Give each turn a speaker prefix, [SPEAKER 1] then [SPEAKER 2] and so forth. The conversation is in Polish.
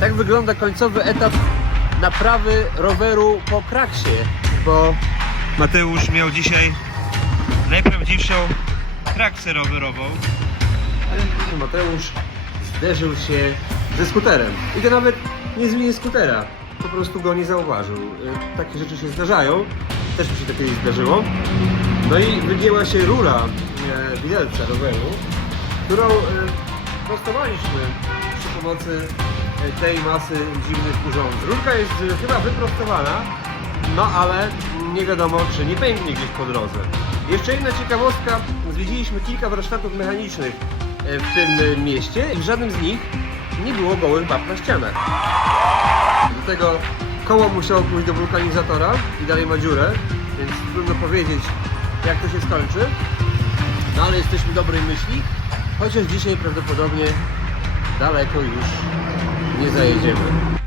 [SPEAKER 1] Tak wygląda końcowy etap naprawy roweru po kraksie, bo Mateusz miał dzisiaj najprawdziwszą kraksę rowerową. Mateusz zderzył się ze skuterem. I to nawet nie z winy skutera. Po prostu go nie zauważył. Y, Takie rzeczy się zdarzają. Też mi się to kiedyś zdarzyło. No i wygięła się rura e, widelca roweru, którą e, prostowaliśmy przy pomocy tej masy dziwnych urządzeń. Rurka jest chyba wyprostowana, no ale nie wiadomo, czy nie pęknie gdzieś po drodze. Jeszcze jedna ciekawostka, zwiedziliśmy kilka warsztatów mechanicznych e, w tym e, mieście i w żadnym z nich nie było gołych map na ścianach. Do tego koło musiało pójść do wulkanizatora i dalej ma dziurę, więc trudno powiedzieć jak to się skończy. No ale jesteśmy dobrej myśli, chociaż dzisiaj prawdopodobnie daleko już nie zajedziemy.